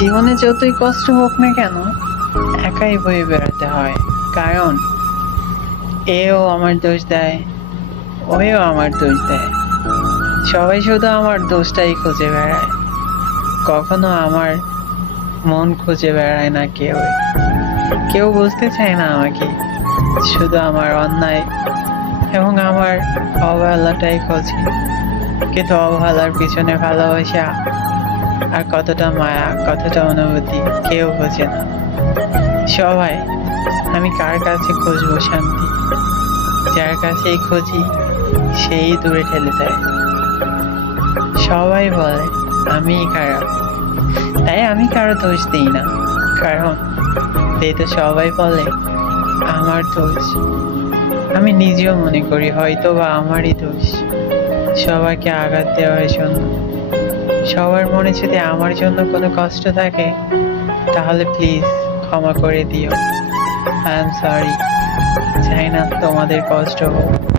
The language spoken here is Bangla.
জীবনে যতই কষ্ট হোক না কেন, একাই বয়ে বেড়াতে হয়। কারণ এও আমার দোষ দেয়, ওও আমার দোষ দেয়। সবাই শুধু আমার দোষটাই খুঁজে বেড়ায়, কখনো আমার মন খুঁজে বেড়ায় না কেউ। কেউ বুঝতে চায় না আমাকে, শুধু আমার অন্যায় এবং আমার অবহেলাটাই খোঁজে। কিন্তু অবহেলার পিছনে ভালোবাসা আর কতটা মায়া, কতটা অনুভূতি কেউ বোঝে না। সবাই, আমি কার কাছে খুঁজবো শান্তি? যার কাছেই খুঁজি সেই দূরে ঠেলে দেয়। সবাই বলে আমি খারাপ, তাই আমি কারো দোষ দিই না। কারণ যেহেতু সবাই বলে আমার দোষ, আমি নিজেও মনে করি হয়তো বা আমারই দোষ। সবাইকে আঘাত দেওয়ার জন্য, সবার মনে যদি আমার জন্য কোনো কষ্ট থাকে, তাহলে প্লিজ ক্ষমা করে দিও। I am sorry. চাই না তোমাদের কষ্ট হোক।